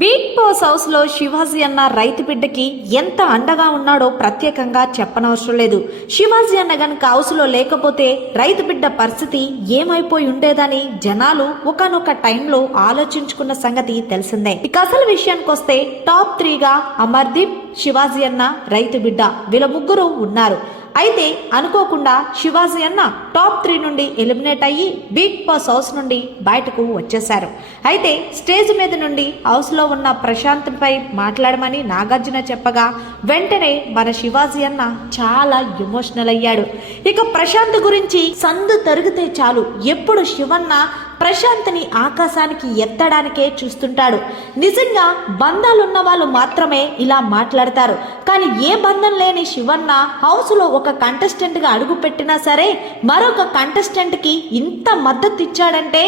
Big boss హౌస్లో శివాజీ అన్న రైతు బిడ్డకి ఎంత అండగా ఉన్నాడో ప్రత్యేకంగా చెప్పనవసరం లేదు. శివాజీ అన్న గనుక హౌస్లో లేకపోతే రైతు బిడ్డ పరిస్థితి ఏమైపోయి ఉండేదని జనాలు ఒకనొక టైంలో ఆలోచించుకున్న సంగతి తెలిసిందే. ఇక అసలు విషయానికి వస్తే టాప్ త్రీగా అమర్దీప్ శివాజీ అన్న రైతు బిడ్డ వీళ్ళ ముగ్గురు ఉన్నారు. అయితే అనుకోకుండా శివాజీ అన్న టాప్ త్రీ నుండి ఎలిమినేట్ అయ్యి బిగ్ బాస్ హౌస్ నుండి బయటకు వచ్చేశారు. అయితే స్టేజ్ మీద నుండి హౌస్లో ఉన్న ప్రశాంత్పై మాట్లాడమని నాగార్జున చెప్పగా వెంటనే మన శివాజీ అన్న చాలా ఎమోషనల్ అయ్యాడు. ఇక ప్రశాంత్ గురించి సందు తరిగితే చాలు. ఎప్పుడు శివన్న ప్రశాంత్ని ఆకాశానికి ఎత్తడానికే చూస్తుంటాడు. నిజంగా బంధాలున్న వాళ్ళు మాత్రమే ఇలా మాట్లాడతారు. కానీ ఏ బంధం లేని శివన్న హౌస్లో ఒక కంటెస్టెంట్గా అడుగు పెట్టినా సరే మరొక కంటెస్టెంట్కి ఇంత మద్దతు ఇచ్చాడంటే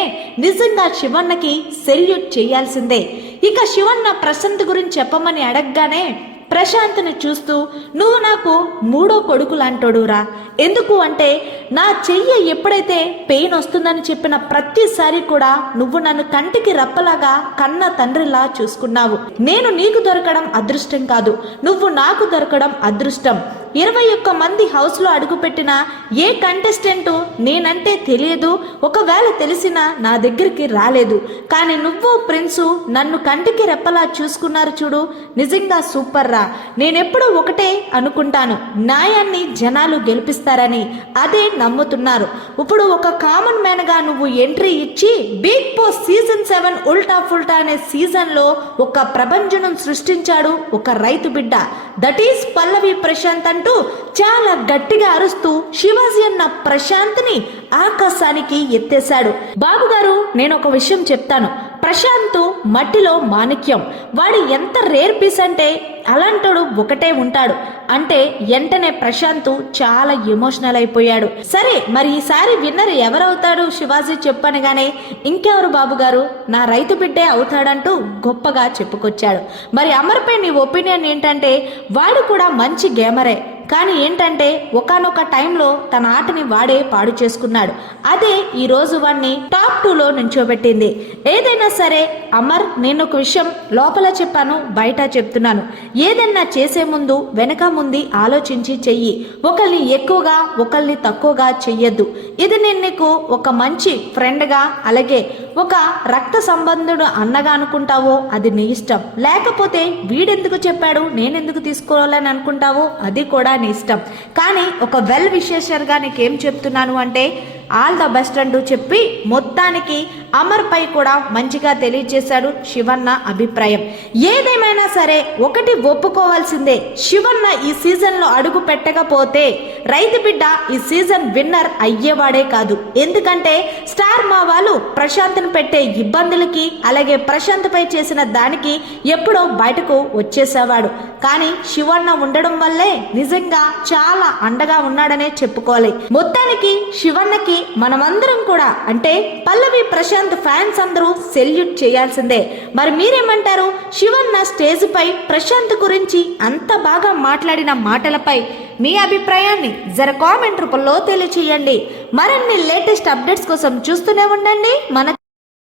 నిజంగా శివన్నకి సెల్యూట్ చేయాల్సిందే. ఇక శివన్న ప్రశాంత్ గురించి చెప్పమని అడగగానే ప్రశాంత్ని చూస్తూ నువ్వు నాకు మూడో కొడుకు లాంటోడురా ఎందుకు అంటే నా చెయ్యి ఎప్పుడైతే పెయిన్ వస్తుందని చెప్పిన ప్రతిసారి కూడా నువ్వు నన్ను కంటికి రెప్పలాగా కన్న తండ్రిలా చూసుకున్నావు. నేను నీకు దొరకడం అదృష్టం కాదు. నువ్వు నాకు దొరకడం అదృష్టం. ఇరవై ఒక్క మంది హౌస్లో అడుగుపెట్టిన ఏ కంటెస్టెంట్ నేనంటే తెలియదు. ఒకవేళ తెలిసినా నా దగ్గరికి రాలేదు. కానీ నువ్వు ప్రిన్సు నన్ను కంటికి రెప్పలా చూసుకున్నారు చూడు. నిజంగా సూపర్ రా. నేనెప్పుడూ ఒకటే అనుకుంటాను. న్యాయాన్ని జనాలు గెలిపిస్తారని. అదే నమ్ముతున్నారు. ఇప్పుడు ఒక కామన్ మ్యాన్గా నువ్వు ఎంట్రీ ఇచ్చి బిగ్ బాస్ సీజన్ సెవెన్ ఉల్టా ఫుల్టా అనే సీజన్లో ఒక ప్రపంచనం సృష్టించాడు ఒక రైతు బిడ్డ. దట్ ఈస్ పల్లవి ప్రశాంత్ అంటూ చాలా గట్టిగా అరుస్తూ శివాజీ అన్న ప్రశాంత్ని ఆకాశానికి ఎత్తేశాడు. బాబు గారు నేను ఒక విషయం చెప్తాను. ప్రశాంత్ మట్టిలో మాణిక్యం. వాడు ఎంత రేర్ పీస్ అంటే అలాంటోడు ఒకటే ఉంటాడు. అంటే వెంటనే ప్రశాంత్ చాలా ఎమోషనల్ అయిపోయాడు. సరే మరి ఈసారి విన్నర్ ఎవరవుతాడు శివాజీ చెప్పనగానే ఇంకెవరు బాబు గారు నా రైతు బిడ్డే అవుతాడంటూ గొప్పగా చెప్పుకొచ్చాడు. మరి అమర్పై నీ ఒపీనియన్ ఏంటంటే వాడు కూడా మంచి గేమరే కానీ ఏంటంటే ఒకనొక టైంలో తన ఆటని వాడే పాడు చేసుకున్నాడు. అదే ఈ రోజు వాడిని టాప్ టూలో నించోబెట్టింది. ఏదైనా సరే అమర్ నేను ఒక విషయం లోపల చెప్పాను బయట చెప్తున్నాను. ఏదైనా చేసే ముందు వెనక ముందు ఆలోచించి చెయ్యి. ఒకరిని ఎక్కువగా ఒకరిని తక్కువగా చెయ్యొద్దు. ఇది నేను నీకు ఒక మంచి ఫ్రెండ్గా అలాగే ఒక రక్త సంబంధుడు అన్నగా అనుకుంటావో అది నీ ఇష్టం. లేకపోతే వీడెందుకు చెప్పాడు నేనెందుకు తీసుకోవాలని అనుకుంటావో అది కూడా నీ ఇష్టం. కానీ ఒక వెల్ విశేషర్గా నీకేం చెప్తున్నాను అంటే ఆల్ ద బెస్ట్ అంటూ చెప్పి మొత్తానికి అమర్ పై కూడా మంచిగా తెలియజేశాడు శివన్న అభిప్రాయం. ఏదేమైనా సరే ఒకటి ఒప్పుకోవాల్సిందే. శివన్న ఈ సీజన్లో అడుగు పెట్టకపోతే రైతు బిడ్డ ఈ సీజన్ విన్నర్ అయ్యేవాడే కాదు. ఎందుకంటే స్టార్ మా వాళ్ళు ప్రశాంత్ని పెట్టే ఇబ్బందులకి అలాగే ప్రశాంత్ పై చేసిన దానికి ఎప్పుడో బయటకు వచ్చేసేవాడు. కానీ శివన్న ఉండడం వల్లే నిజంగా చాలా అండగా ఉన్నాడనే చెప్పుకోవాలి. మొత్తానికి శివన్నకి మనమందరం కూడా అంటే పల్లవి ప్రశాంత్ ఫ్యాన్స్ అందరూ సెల్యూట్ చేయాల్సిందే. మరి మీరేమంటారు? శివన్న స్టేజ్ పై ప్రశాంత్ గురించి అంత బాగా మాట్లాడిన మాటలపై మీ అభిప్రాయాన్ని జర కామెంట్ రూపంలో తెలియచేయండి. మరిన్ని లేటెస్ట్ అప్డేట్స్ కోసం చూస్తూనే ఉండండి. మన